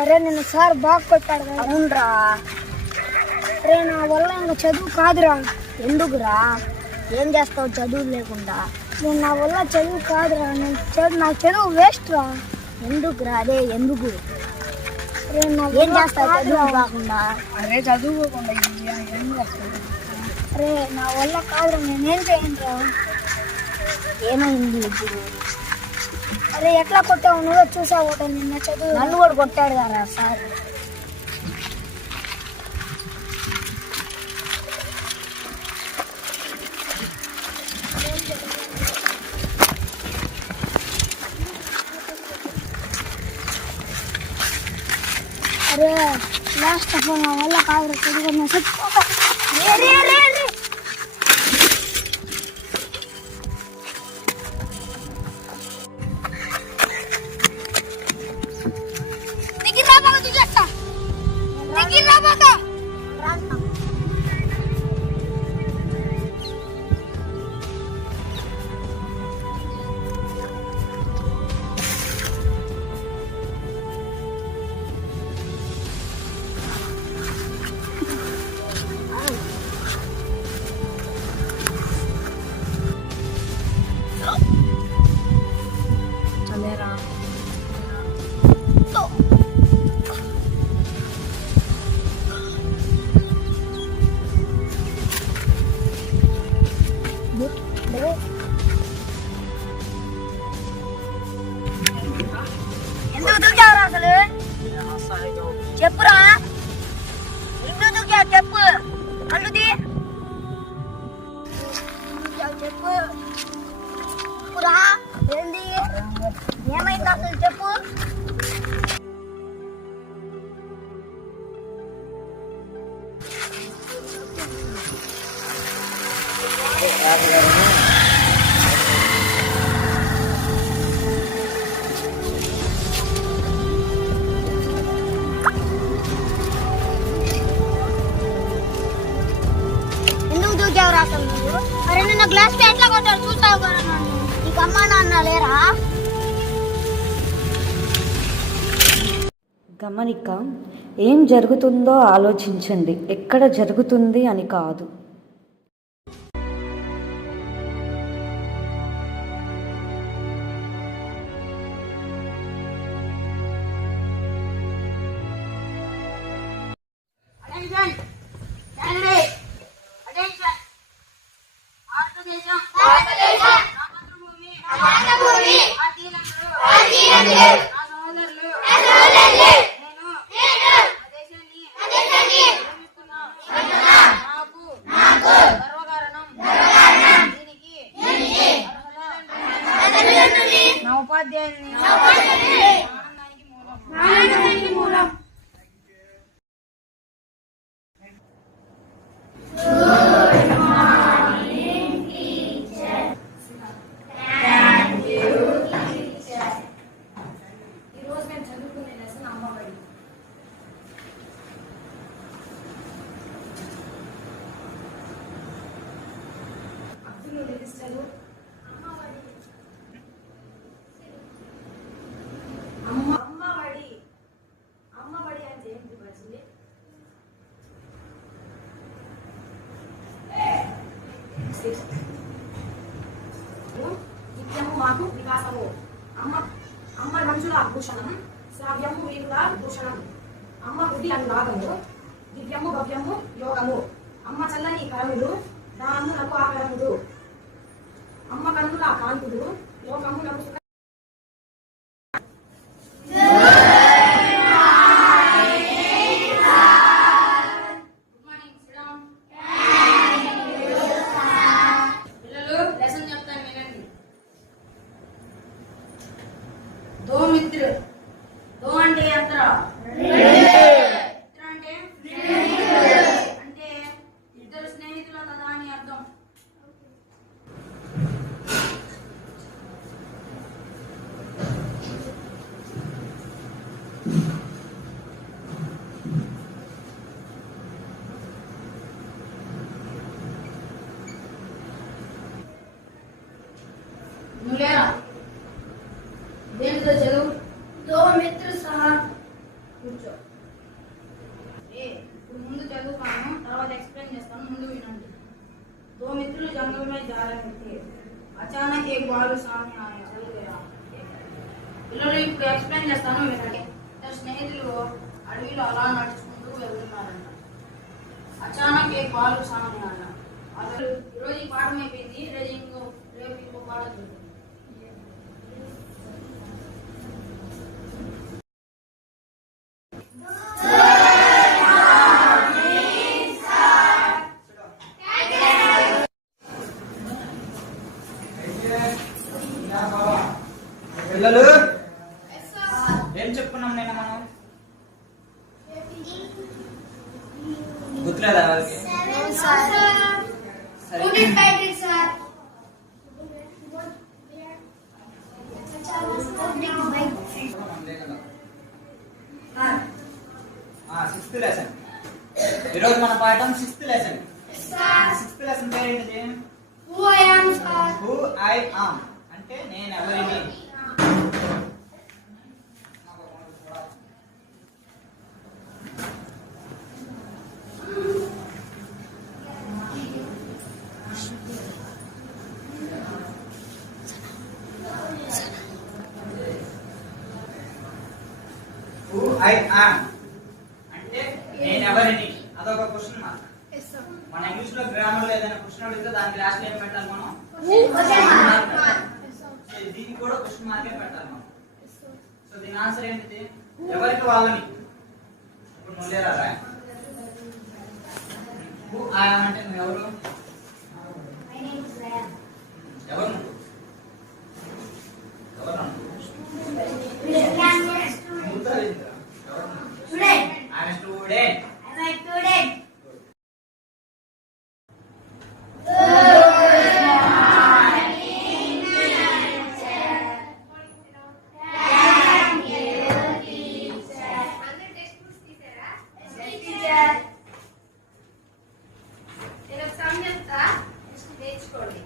అరే నిన్ను సార్ బాగా కొట్టాడు కదా. అవునరా. అరే నా వల్ల ఇంకా చదువు కాదురా. ఎందుకురా? ఏం చేస్తావు చదువు లేకుండా? నేను నా వల్ల చదువు కాదురా. నాకు చదువు వేస్ట్ రా. ఎందుకురా? అదే ఎందుకు? అరే ఏం చేస్తావు చదువు కాకుండా? అరే చదువుకోకుండా ఏం చేస్తావు? అరే నా వల్ల కాదురా, నేనేం చేయను రా. ఏమైంది ఇప్పుడు? అరే ఎట్లా కొట్టావు నువ్వే చూసావు నిన్న చదువు. నన్ను కూడా కొట్టాడు కదా సార్. అరే లాస్ట్ ఆఫ్ ఆల్ నా వల్ల కాదురా చదువు. ఎందుకు దూకావురా అసలు? చెప్పురా, ఎందుకు దూకావు చెప్పు. కళ్ళుది చెప్పు. చెప్పురా, ఏంది ఏమైంది అసలు చెప్పు. అరే నిన్న గ్లాస్ ఎట్లా కొట్టారు చూస్తావు కదా నన్ను. నీకు అమ్మా నాన్న లేరా? గమనిక, ఏం జరుగుతుందో ఆలోచించండి, ఎక్కడ జరుగుతుంది అని కాదు. నా ఉపాధ్యాయుని మూలం. నిత్యము మాకు వికాసము. అమ్మ మంచుల భూషణం, శ్రావ్యము వీరుల భూషణం. అమ్మ బుద్ధి అనురాగము, దివ్యము భవ్యము యోగము. అమ్మ చల్లని కరములు, దానమునకు ఆకరములు. అమ్మ కన్నుల కాంతులు, లోకమునకు సుఖ. దో మిత్ర, దో అంటే ఎంత? అంటే ఇద్దరు స్నేహితుల కదా అని అర్థం. నువ్వేరా దేనితో చదువు? దో మిత్ర సార్. मित्र जंगल में जा रहे थे। अचानक एक बालू सामने आया चल गया। పిల్లలు ఇప్పుడు ఎక్స్ప్లెయిన్ చేస్తాను వినండి. ఇద్దరు స్నేహితులు అడవిలో అలా నడుచుకుంటూ వెళ్తున్నారంట. అచానక్ ఏ బాలు సామనే ఆया. అసలు ఈరోజు ఈ పాఠం అయిపోయింది. రేపు ఇంకో పాఠం చూద్దాం. పిల్లలు ఏం చెప్పుకున్నాం నేను మనం గుర్తులేదా వాళ్ళకి సరే సిక్స్త్ లెసన్ ఈరోజు మన పాఠం సిక్స్త్ లెసన్ పేరేంటిది హూ ఐ ఆమ్ అంటే నేను ఎవరిని హూ ఐ ఆమ్ అంటే నేను ఎవరిని అదొక క్వశ్చన్ మార్క్. మన ఇంగ్లీష్ లో గ్రామర్ లో ఏదైనా క్వశ్చన్ అడిగితే దానికి లాస్ట్ ఏం పెట్టాలి మనం దీనికి కూడా క్వశ్చన్ మార్కే పెట్టాలి మనం. సో దీని ఆన్సర్ ఏంటిది ఎవరికి వాళ్ళని. ఇప్పుడు ముందేరారా హూ ఐ ఆమ్ అంటే నువ్వు ఎవరు ఎవరు నేర్చుకోండి.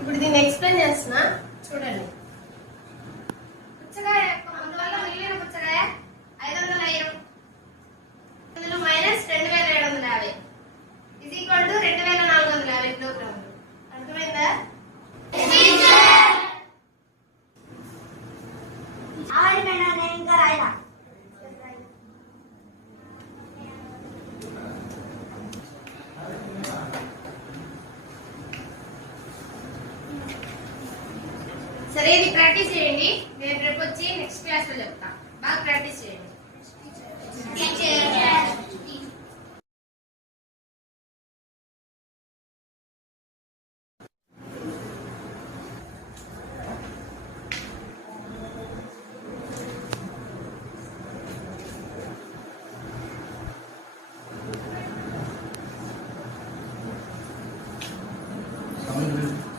ఇప్పుడు దీన్ని ఎక్స్ప్లెయిన్ చేస్తున్నా చూడండి. పుచ్చకాయ అందువల్ల మిగిలిన పుచ్చకాయ 500 అందులో మైనస్ 2750 ఇది ఈక్వల్ టు 2450 కిలోగ్రాములు. అర్థమైందా? ఇంకా రాయలా సరే ఇది ప్రాక్టీస్ చేయండి. నేను రేపు వచ్చి నెక్స్ట్ క్లాస్ లో చెప్తా. బాగా ప్రాక్టీస్ చేయండి.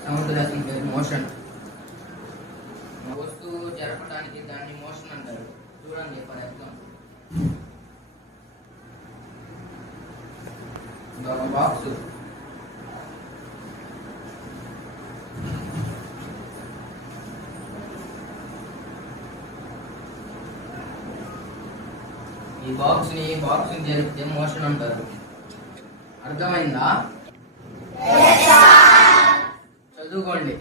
సౌండ్ లెసన్ పేరు మోషన్. వస్తువు జరపడానికి దాన్ని మోషన్ అంటారు. చూడండి ఫర్ ఎగ్జాంపుల్ ఒక బాక్స్ ఈ బాక్స్ ని జరిపితే మోషన్ అంటారు. అర్థమైందా? చదువుకోండి.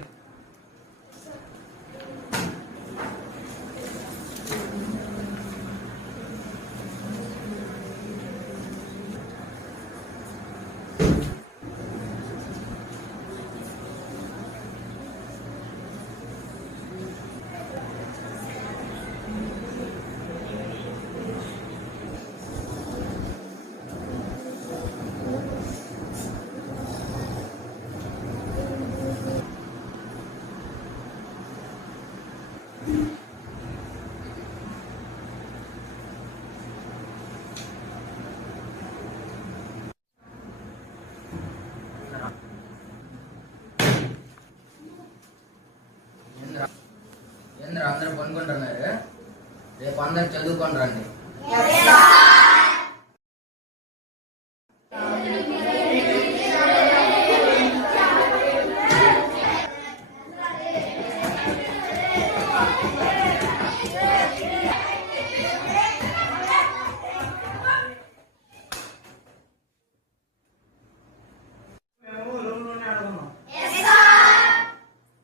అందరూ పనుకుంటున్నారు. రేపు అందరు చదువుకొని రండి. మేము రూమ్లోనే ఆడుకున్నాం.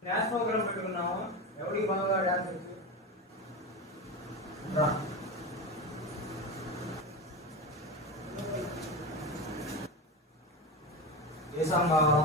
డాన్స్ ప్రోగ్రామ్ పెట్టుకున్నాము. ఎవరికి బాగా డాన్స్ వచ్చు? రా. ఏ సాంగ్ కావాలా?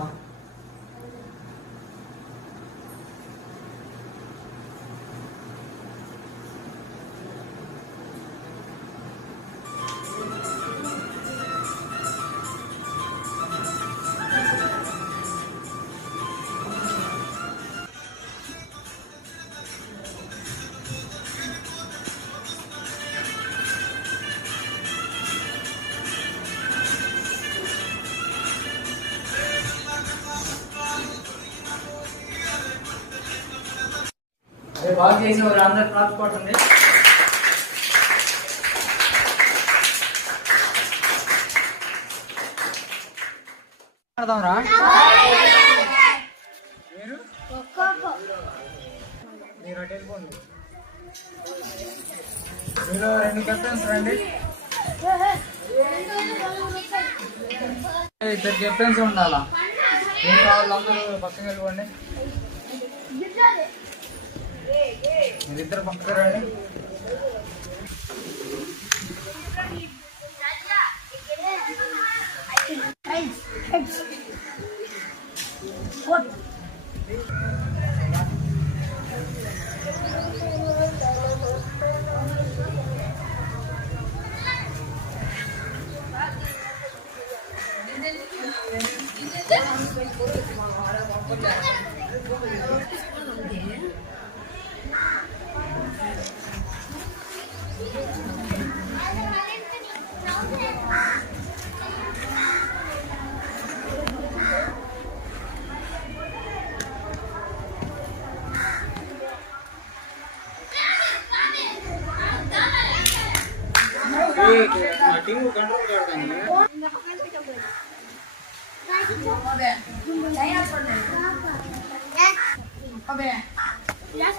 అదే బాగా చేసిన వాళ్ళు అందరూ క్లాస్ కొట్టండి. ఆడదాంరా. మీరు అటు వెళ్ళిపోండి. మీరు 2 కెప్టెన్స్ రండి. 2 కెప్టెన్స్ ఉండాలా. ఏం కావాలి అందరూ పక్కకి వెళ్ళిపోండి. మీరిద్దరు పక్కకు రండి. Yes,